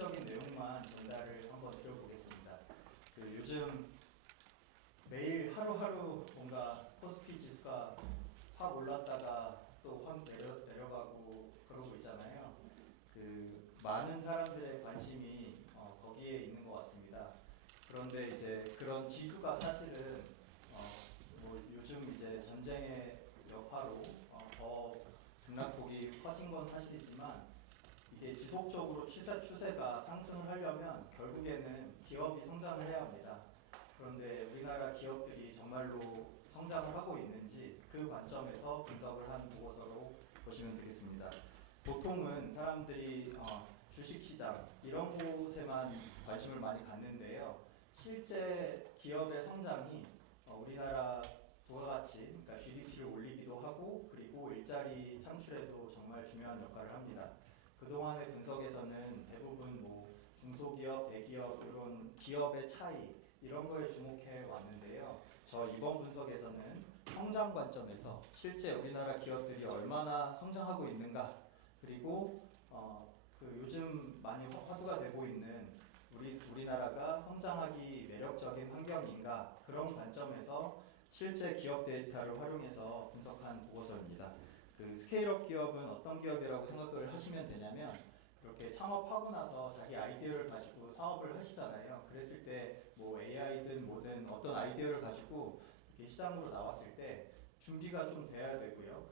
핵심적인 내용만 전달을 한번 드려보겠습니다. 요즘 매일 하루하루 뭔가 코스피 지수가 확 올랐다가 또 확 내려가고 그러고 있잖아요. 많은 사람들의 관심이 거기에 있는 것 같습니다. 그런데 이제 그런 지수가 사실은 뭐 요즘 이제 전쟁의 여파로 더 등락폭이 커진 건 사실이지만 이게 지속적으로 추세가 상승을 하려면 결국에는 기업이 성장을 해야 합니다. 그런데 우리나라 기업들이 정말로 성장을 하고 있는지 그 관점에서 분석을 한 보고서로 보시면 되겠습니다. 보통은 사람들이 주식시장 이런 곳에만 관심을 많이 갖는데요. 실제 기업의 성장이 우리나라 부가가치, 그러니까 GDP를 올리기도 하고 그리고 일자리 창출에도 정말 중요한 역할을 합니다. 그동안의 분석에서는 대부분 뭐 중소기업, 대기업 이런 기업의 차이 이런 거에 주목해 왔는데요. 저 이번 분석에서는 성장 관점에서 실제 우리나라 기업들이 얼마나 성장하고 있는가 그리고 요즘 많이 화두가 되고 있는 우리나라가 성장하기 매력적인 환경인가 그런 관점에서 실제 기업 데이터를 활용해서 분석한 보고서입니다. 스케일업 기업은 어떤 기업이라고 생각을 하시면 되냐면 그렇게 창업하고 나서 자기 아이디어를 가지고 사업을 하시잖아요. 그랬을 때 뭐 AI든 뭐든 어떤 아이디어를 가지고 이렇게 시장으로 나왔을 때 준비가 좀 돼야 되고요.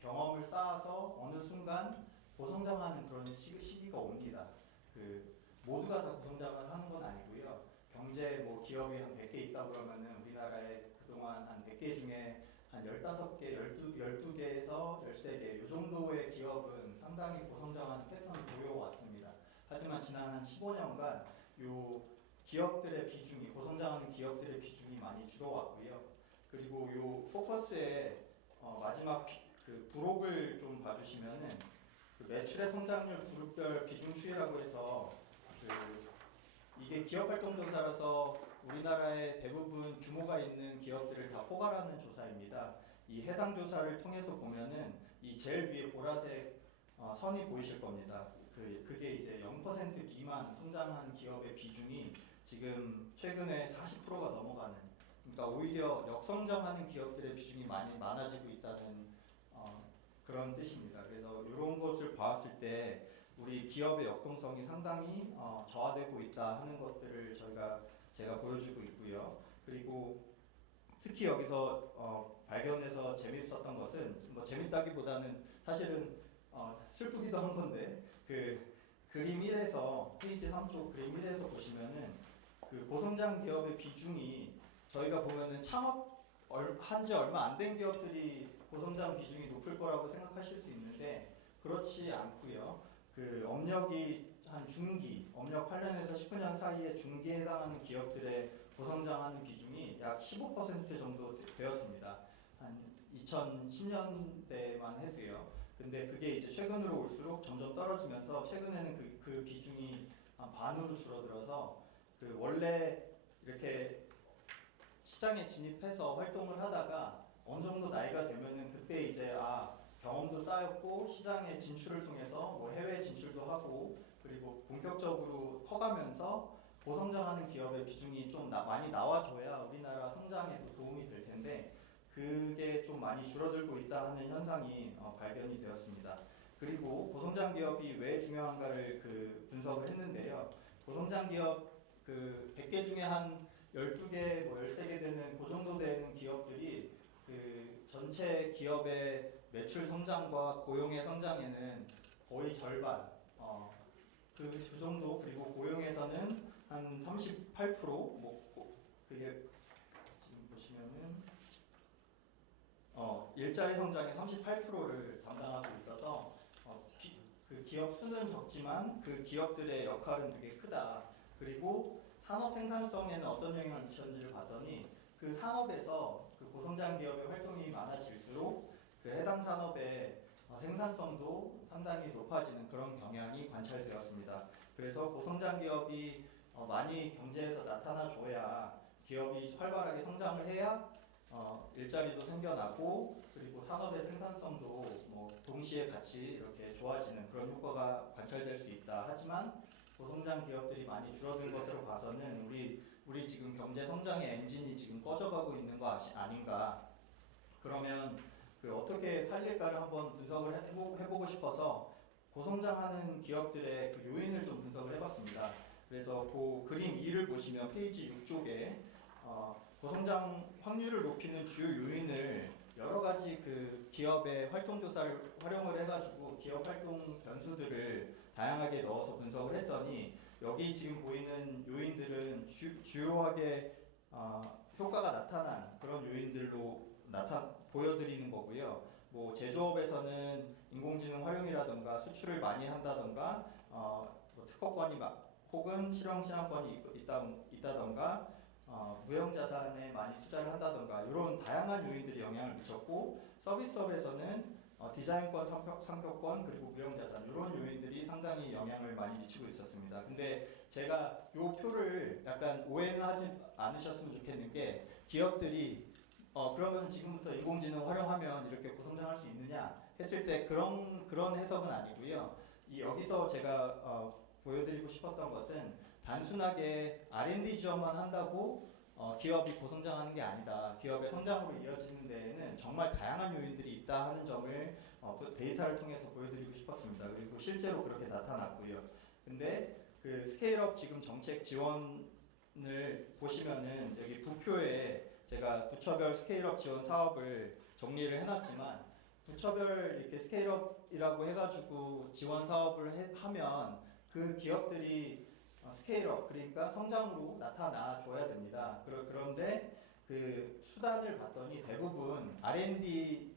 경험을 쌓아서 어느 순간 고성장하는 그런 시기가 옵니다. 모두가 다 고성장을 하는 건 아니고요. 경제 뭐 기업이 한 100개 있다 그러면은 우리나라에 그동안 한 100개 중에 한 15개, 12개에서 13개 이 정도의 기업은 상당히 고성장하는 패턴을 보여왔습니다. 하지만 지난 한 15년간 요 기업들의 비중이, 고성장하는 기업들의 비중이 많이 줄어왔고요. 그리고 요 포커스의 마지막 부록을 좀 봐주시면은 매출의 성장률 그룹별 비중 추이라고 해서 이게 기업활동조사라서 우리나라의 대부분 규모가 있는 기업들을 다 포괄하는 조사입니다. 이 해당 조사를 통해서 보면은 이 제일 위에 보라색 선이 보이실 겁니다. 그게 이제 0% 미만 성장한 기업의 비중이 지금 최근에 40%가 넘어가는, 그러니까 오히려 역성장하는 기업들의 비중이 많이 많아지고 있다는 그런 뜻입니다. 그래서 이런 것을 봤을 때 우리 기업의 역동성이 상당히 저하되고 있다 하는 것들을 제가 보여주고 있고요. 그리고 특히 여기서 발견해서 재밌었던 것은 뭐 재밌다기보다는 사실은 슬프기도 한 건데 그림 1에서 페이지 3쪽 그림 1에서 보시면은 고성장 기업의 비중이 저희가 보면은 창업 한지 얼마 안 된 기업들이 고성장 비중이 높을 거라고 생각하실 수 있는데 그렇지 않고요. 업력이 한 중기, 업력 8년에서 19년 사이에 중기에 해당하는 기업들의 고성장하는 비중이 약 15% 정도 되었습니다. 한 2010년대만 해도요. 근데 그게 이제 최근으로 올수록 점점 떨어지면서 최근에는 그 비중이 한 반으로 줄어들어서 원래 이렇게 시장에 진입해서 활동을 하다가 어느 정도 나이가 되면은 그때 이제 경험도 쌓였고 시장에 진출을 통해서 뭐 해외 진출도 하고 그리고 본격적으로 커가면서 고성장하는 기업의 비중이 좀 많이 나와줘야 우리나라 성장에도 도움이 될 텐데 그게 좀 많이 줄어들고 있다 하는 현상이 발견이 되었습니다. 그리고 고성장 기업이 왜 중요한가를 분석을 했는데요. 고성장 기업 100개 중에 한 12개, 뭐 13개 되는 그 정도 되는 기업들이 전체 기업의 매출 성장과 고용의 성장에는 거의 절반, 그 정도, 그리고 고용에서는 한 38%, 그게 지금 보시면은, 일자리 성장의 38%를 담당하고 있어서, 그 기업 수는 적지만 그 기업들의 역할은 되게 크다. 그리고 산업 생산성에는 어떤 영향을 미쳤는지를 봤더니 그 산업에서 고성장 기업의 활동이 많아질수록 해당 산업의 생산성도 상당히 높아지는 그런 경향이 관찰되었습니다. 그래서 고성장 기업이 많이 경제에서 나타나줘야 기업이 활발하게 성장을 해야 일자리도 생겨나고 그리고 산업의 생산성도 뭐 동시에 같이 이렇게 좋아지는 그런 효과가 관찰될 수 있다. 하지만 고성장 기업들이 많이 줄어든 것으로 봐서는 우리 지금 경제 성장의 엔진이 지금 꺼져가고 있는 거 아닌가. 그러면 그 어떻게 살릴까를 한번 분석을 해보고 싶어서 고성장하는 기업들의 그 요인을 좀 분석을 해봤습니다. 그래서 그 그림 2를 보시면 페이지 6쪽에 고성장 확률을 높이는 주요 요인을 여러 가지 그 기업의 활동 조사를 활용을 해가지고 기업 활동 변수들을 다양하게 넣어서 분석을 했더니 여기 지금 보이는 요인들은 주요하게 효과가 나타난 그런 요인들로 보여드리는 거고요. 뭐 제조업에서는 인공지능 활용이라던가 수출을 많이 한다던가 뭐 특허권이 혹은 실용시장권이 있다던가 무형자산에 많이 투자를 한다던가 이런 다양한 요인들이 영향을 미쳤고 서비스업에서는 디자인권, 상표권 그리고 무형자산 이런 요인들이 상당히 영향을 많이 미치고 있었습니다. 근데 제가 이 표를 약간 오해는 하지 않으셨으면 좋겠는 게 기업들이 그러면 지금부터 인공지능 활용하면 이렇게 고성장할 수 있느냐 했을 때 그런 해석은 아니고요. 여기서 제가 보여드리고 싶었던 것은 단순하게 R&D 지원만 한다고 기업이 고성장하는 게 아니다. 기업의 성장으로 이어지는 데에는 정말 다양한 요인들이 있다 하는 점을 데이터를 통해서 보여드리고 싶었습니다. 그리고 실제로 그렇게 나타났고요. 근데 그 스케일업 지금 정책 지원을 보시면은 여기 부표에 제가 부처별 스케일업 지원 사업을 정리를 해놨지만 부처별 이렇게 스케일업이라고 해가지고 지원 사업을 하면 그 기업들이 스케일업 그러니까 성장으로 나타나 줘야 됩니다. 그런데 그 수단을 봤더니 대부분 R&D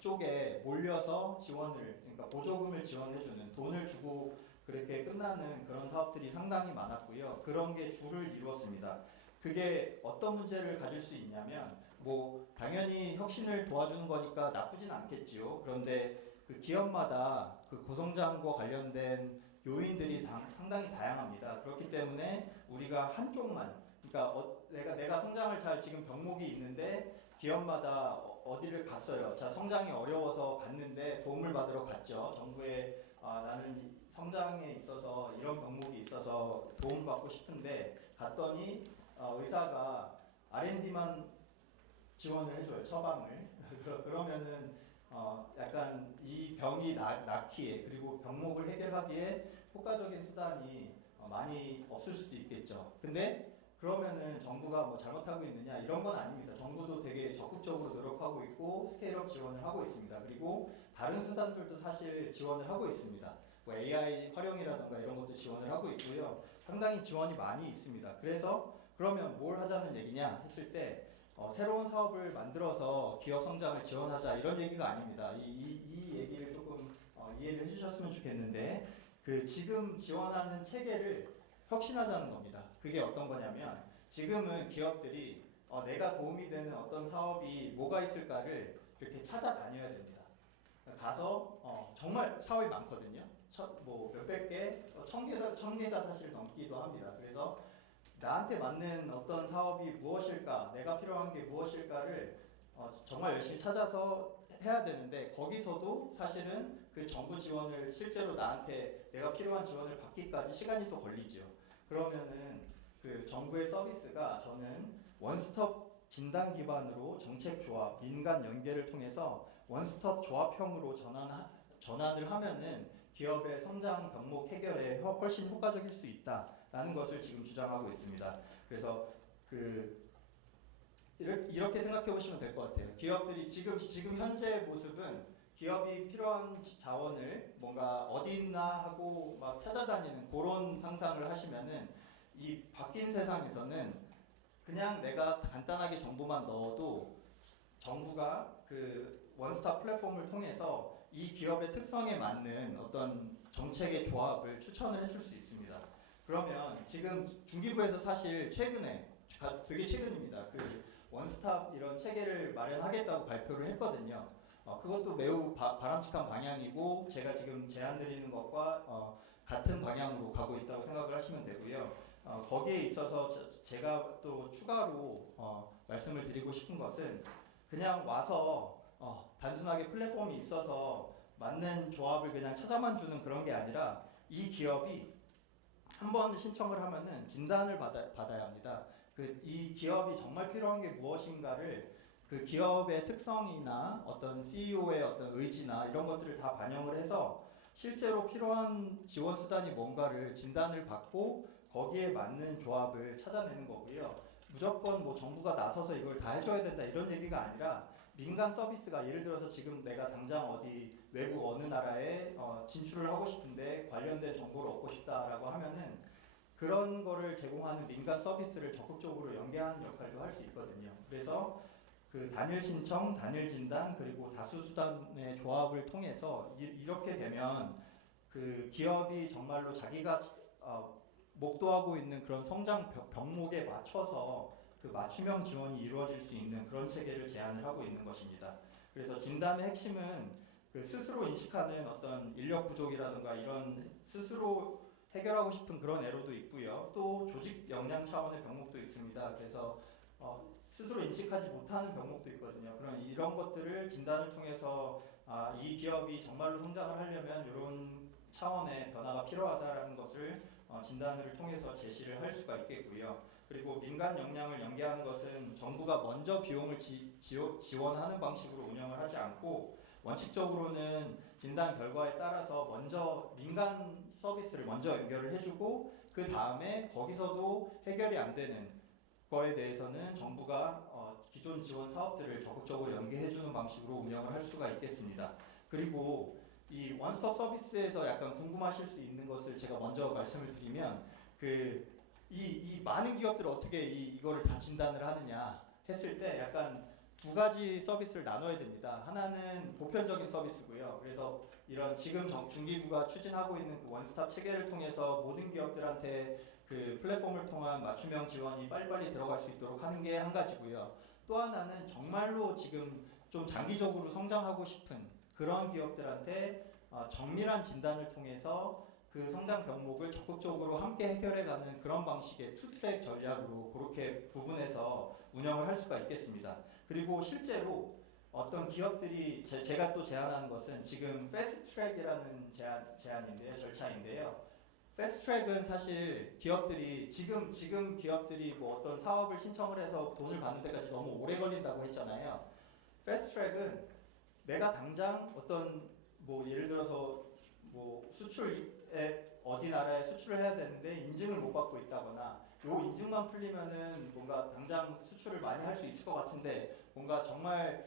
쪽에 몰려서 지원을 그러니까 보조금을 지원해주는 돈을 주고 그렇게 끝나는 그런 사업들이 상당히 많았고요. 그런 게 주를 이루었습니다. 그게 어떤 문제를 가질 수 있냐면 뭐 당연히 혁신을 도와주는 거니까 나쁘진 않겠지요. 그런데 그 기업마다 그 고성장과 관련된 요인들이 상당히 다양합니다. 그렇기 때문에 우리가 한쪽만 그러니까 내가 성장을 잘 지금 병목이 있는데 기업마다 어디를 갔어요. 자 성장이 어려워서 갔는데 도움을 받으러 갔죠. 정부에 나는 성장에 있어서 이런 병목이 있어서 도움 받고 싶은데 갔더니 의사가 R&D만 지원을 해줘요. 처방을. 그러면은 약간 이 병이 낫기에 그리고 병목을 해결하기에 효과적인 수단이 많이 없을 수도 있겠죠. 근데 그러면은 정부가 뭐 잘못하고 있느냐 이런 건 아닙니다. 정부도 되게 적극적으로 노력하고 있고 스케일업 지원을 하고 있습니다. 그리고 다른 수단들도 사실 지원을 하고 있습니다. 뭐 AI 활용이라든가 이런 것도 지원을 하고 있고요. 상당히 지원이 많이 있습니다. 그래서 그러면 뭘 하자는 얘기냐 했을 때 새로운 사업을 만들어서 기업 성장을 지원하자 이런 얘기가 아닙니다. 이 얘기를 조금 이해를 해주셨으면 좋겠는데 그 지금 지원하는 체계를 혁신하자는 겁니다. 그게 어떤 거냐면 지금은 기업들이 내가 도움이 되는 어떤 사업이 뭐가 있을까를 이렇게 찾아다녀야 됩니다. 가서 정말 사업이 많거든요. 뭐 몇백 개, 천 개가 사실 넘기도 합니다. 그래서 나한테 맞는 어떤 사업이 무엇일까, 내가 필요한 게 무엇일까를 정말 열심히 찾아서 해야 되는데 거기서도 사실은 그 정부 지원을 실제로 나한테 내가 필요한 지원을 받기까지 시간이 또 걸리죠. 그러면은 그 정부의 서비스가 저는 원스톱 진단 기반으로 정책 조합, 민간 연계를 통해서 원스톱 조합형으로 전환을 하면은 기업의 성장 병목 해결에 훨씬 효과적일 수 있다라는 것을 지금 주장하고 있습니다. 그래서 이렇게 생각해 보시면 될 것 같아요. 기업들이 지금 현재 모습은 기업이 필요한 자원을 뭔가 어디 있나 하고 막 찾아다니는 그런 상상을 하시면은 이 바뀐 세상에서는 그냥 내가 간단하게 정보만 넣어도 정부가 그 원스톱 플랫폼을 통해서 이 기업의 특성에 맞는 어떤 정책의 조합을 추천을 해줄 수 있습니다. 그러면 지금 중기부에서 사실 최근에 되게 최근입니다. 그 원스톱 이런 체계를 마련하겠다고 발표를 했거든요. 그것도 매우 바람직한 방향이고 제가 지금 제안드리는 것과 같은 방향으로 가고 있다고 생각을 하시면 되고요. 거기에 있어서 제가 또 추가로 말씀을 드리고 싶은 것은 그냥 와서 단순하게 플랫폼이 있어서 맞는 조합을 그냥 찾아만 주는 그런 게 아니라 이 기업이 한 번 신청을 하면은 진단을 받아야 합니다. 이 기업이 정말 필요한 게 무엇인가를 그 기업의 특성이나 어떤 CEO의 어떤 의지나 이런 것들을 다 반영을 해서 실제로 필요한 지원 수단이 뭔가를 진단을 받고 거기에 맞는 조합을 찾아내는 거고요. 무조건 뭐 정부가 나서서 이걸 다 해줘야 된다 이런 얘기가 아니라 민간 서비스가 예를 들어서 지금 내가 당장 어디 외국 어느 나라에 진출을 하고 싶은데 관련된 정보를 얻고 싶다라고 하면은 그런 거를 제공하는 민간 서비스를 적극적으로 연계하는 역할도 할 수 있거든요. 그래서 그 단일 신청, 단일 진단 그리고 다수 수단의 조합을 통해서 이렇게 되면 그 기업이 정말로 자기가 목도하고 있는 그런 성장 병목에 맞춰서 그 맞춤형 지원이 이루어질 수 있는 그런 체계를 제안을 하고 있는 것입니다. 그래서 진단의 핵심은 그 스스로 인식하는 어떤 인력 부족이라든가 이런 스스로 해결하고 싶은 그런 애로도 있고요. 또 조직 역량 차원의 병목도 있습니다. 그래서 스스로 인식하지 못하는 병목도 있거든요. 그런 이런 것들을 진단을 통해서 이 기업이 정말로 성장을 하려면 이런 차원의 변화가 필요하다라는 것을 진단을 통해서 제시를 할 수가 있겠고요. 그리고 민간 역량을 연계하는 것은 정부가 먼저 비용을 지원하는 방식으로 운영을 하지 않고 원칙적으로는 진단 결과에 따라서 먼저 민간 서비스를 먼저 연결을 해주고 그 다음에 거기서도 해결이 안 되는 거에 대해서는 정부가 기존 지원 사업들을 적극적으로 연계해주는 방식으로 운영을 할 수가 있겠습니다. 그리고 이 원스톱 서비스에서 약간 궁금하실 수 있는 것을 제가 먼저 말씀을 드리면 이 많은 기업들을 어떻게 이거를 다 진단을 하느냐 했을 때 약간 두 가지 서비스를 나눠야 됩니다. 하나는 보편적인 서비스고요. 그래서 이런 지금 중기부가 추진하고 있는 그 원스톱 체계를 통해서 모든 기업들한테 그 플랫폼을 통한 맞춤형 지원이 빨리빨리 들어갈 수 있도록 하는 게 한 가지고요. 또 하나는 정말로 지금 좀 장기적으로 성장하고 싶은 그런 기업들한테 정밀한 진단을 통해서 그 성장 병목을 적극적으로 함께 해결해가는 그런 방식의 투트랙 전략으로 그렇게 구분해서 운영을 할 수가 있겠습니다. 그리고 실제로 어떤 기업들이 제가 또 제안하는 것은 지금 패스트트랙이라는 제안인데요, 절차인데요. 패스트트랙은 사실 기업들이 지금 기업들이 뭐 어떤 사업을 신청을 해서 돈을 받는 데까지 너무 오래 걸린다고 했잖아요. 패스트트랙은 내가 당장 어떤 뭐 예를 들어서 뭐 수출에 어디 나라에 수출을 해야 되는데 인증을 못 받고 있다거나 요 인증만 풀리면은 뭔가 당장 수출을 많이 할 수 있을 것 같은데 뭔가 정말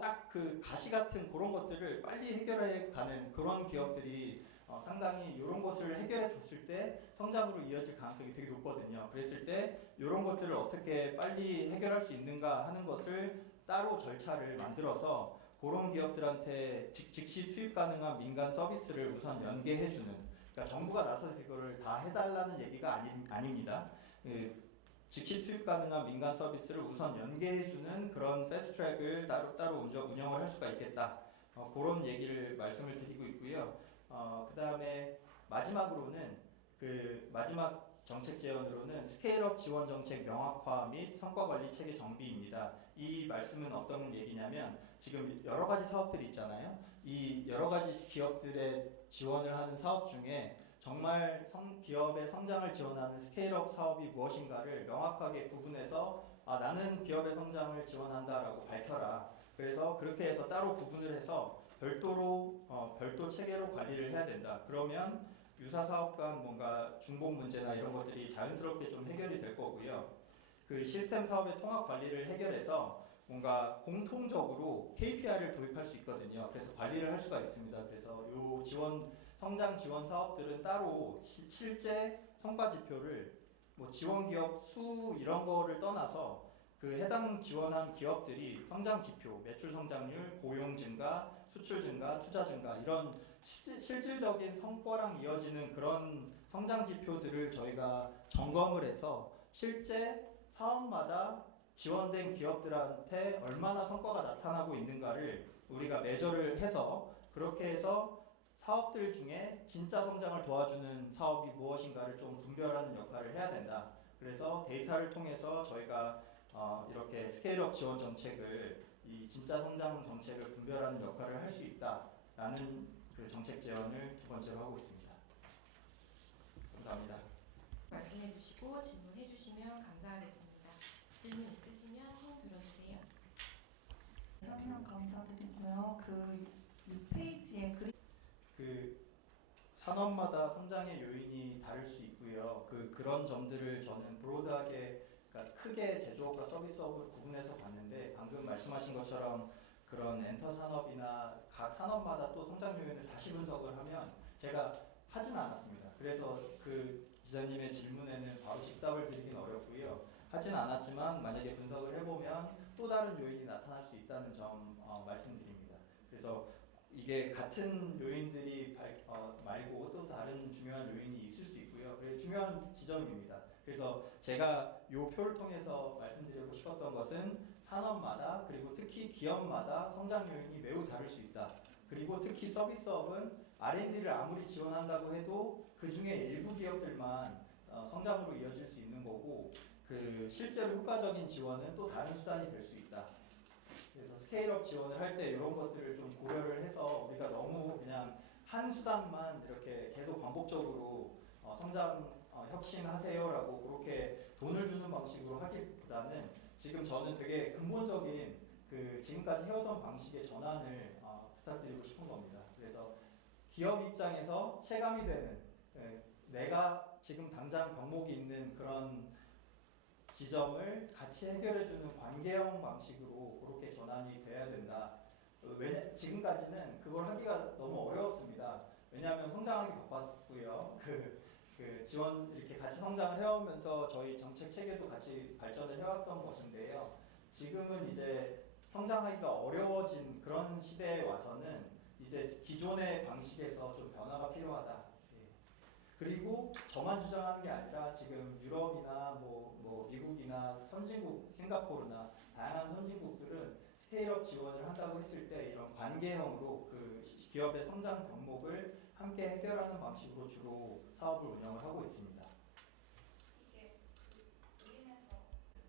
딱 그 가시 같은 그런 것들을 빨리 해결해 가는 그런 기업들이 상당히 이런 것을 해결해 줬을 때 성장으로 이어질 가능성이 되게 높거든요. 그랬을 때 이런 것들을 어떻게 빨리 해결할 수 있는가 하는 것을 따로 절차를 만들어서 그런 기업들한테 즉시 투입 가능한 민간 서비스를 우선 연계해주는, 그러니까 정부가 나서서 이거를 다 해달라는 얘기가 아닙니다. 즉시 투입 가능한 민간 서비스를 우선 연계해주는 그런 패스트트랙을 따로 운영을 할 수가 있겠다. 그런 얘기를 말씀을 드리고 있고요. 그 다음에 마지막으로는 마지막 정책 제언으로는 스케일업 지원 정책 명확화 및 성과 관리 체계 정비입니다. 이 말씀은 어떤 얘기냐면 지금 여러 가지 사업들이 있잖아요. 이 여러 가지 기업들의 지원을 하는 사업 중에 정말 기업의 성장을 지원하는 스케일업 사업이 무엇인가를 명확하게 구분해서 나는 기업의 성장을 지원한다라고 밝혀라. 그래서 그렇게 해서 따로 구분을 해서 별도 체계로 관리를 해야 된다. 그러면 유사 사업 간 뭔가 중복 문제나 이런 것들이 자연스럽게 좀 해결이 될 거고요. 그 시스템 사업의 통합 관리를 해결해서 뭔가 공통적으로 KPI를 도입할 수 있거든요. 그래서 관리를 할 수가 있습니다. 그래서 요 성장 지원 사업들은 따로 실제 성과 지표를 뭐 지원 기업 수 이런 거를 떠나서 그 해당 지원한 기업들이 성장 지표, 매출 성장률, 고용 증가, 수출 증가, 투자 증가 이런 실질적인 성과랑 이어지는 그런 성장 지표들을 저희가 점검을 해서 실제 사업마다 지원된 기업들한테 얼마나 성과가 나타나고 있는가를 우리가 매저를 해서 그렇게 해서 사업들 중에 진짜 성장을 도와주는 사업이 무엇인가를 좀 분별하는 역할을 해야 된다. 그래서 데이터를 통해서 저희가 이렇게 스케일업 지원 정책을 이 진짜 성장 정책을 분별하는 역할을 할 수 있다라는 그 정책 제언을 두 번째로 하고 있습니다. 감사합니다. 질문 있으시면 손 들어주세요. 설명 감사드리고요. 그 6페이지에 그 산업마다 성장의 요인이 다를 수 있고요. 그런 점들을 저는 브로드하게, 그러니까 크게 제조업과 서비스업을 구분해서 봤는데, 방금 말씀하신 것처럼 그런 엔터 산업이나 각 산업마다 또 성장 요인을 다시 분석을 하면 제가 하진 않았습니다. 그래서 그 기자님의 질문에는 바로 즉답을 드리긴 어렵고요. 하진 않았지만 만약에 분석을 해보면 또 다른 요인이 나타날 수 있다는 점 말씀드립니다. 그래서 이게 같은 요인들이 말고 또 다른 중요한 요인이 있을 수 있고요. 그게 중요한 지점입니다. 그래서 제가 이 표를 통해서 말씀드리고 싶었던 것은 산업마다 그리고 특히 기업마다 성장 요인이 매우 다를 수 있다. 그리고 특히 서비스업은 R&D를 아무리 지원한다고 해도 그 중에 일부 기업들만 성장으로 이어질 수 있는 거고, 그 실제로 효과적인 지원은 또 다른 수단이 될 수 있다. 그래서 스케일업 지원을 할 때 이런 것들을 좀 고려를 해서 우리가 너무 그냥 한 수단만 이렇게 계속 반복적으로 성장 혁신하세요라고 그렇게 돈을 주는 방식으로 하기보다는 지금 저는 되게 근본적인 그 지금까지 해오던 방식의 전환을 부탁드리고 싶은 겁니다. 그래서 기업 입장에서 체감이 되는, 내가 지금 당장 병목이 있는 그런 지점을 같이 해결해주는 관계형 방식으로 그렇게 전환이 돼야 된다. 지금까지는 그걸 하기가 너무 어려웠습니다. 왜냐하면 성장하기 바빴고요. 그 지원 이렇게 같이 성장을 해오면서 저희 정책 체계도 같이 발전을 해왔던 것인데요. 지금은 이제 성장하기가 어려워진 그런 시대에 와서는 이제 기존의 방식에서 좀 변화가 필요하다. 그리고 저만 주장하는 게 아니라 지금 유럽이나 뭐 미국이나 선진국, 싱가포르나 다양한 선진국들은 스케일업 지원을 한다고 했을 때 이런 관계형으로 그 기업의 성장 병목을 함께 해결하는 방식으로 주로 사업을 운영을 하고 있습니다.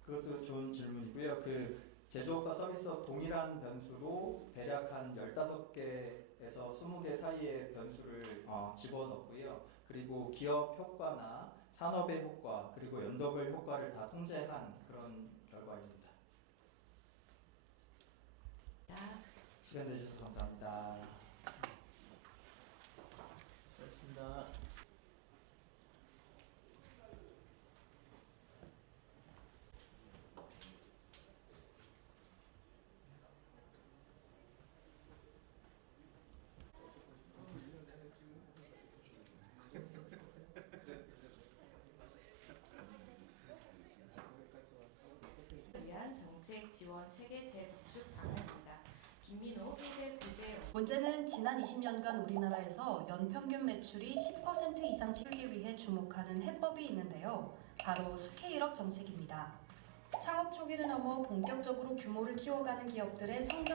그것도 좋은 질문이고요. 그 제조업과 서비스업 동일한 변수로 대략 한 15개에서 20개 사이의 변수를 집어넣고요. 그리고 기업 효과나 산업의 효과, 그리고 연도별 효과를 다 통제한 그런 결과입니다. 시간 내주셔서 감사합니다. 수고하셨습니다. 위한 정책 지원 체계 재구축 방안입니다. 김민호 회계구제 문제는 지난 20년간 우리나라에서 연평균 매출이 10% 이상 줄기 위해 주목하는 해법이 있는데요. 바로 스케일업 정책입니다. 창업 초기를 넘어 본격적으로 규모를 키워가는 기업들의 성장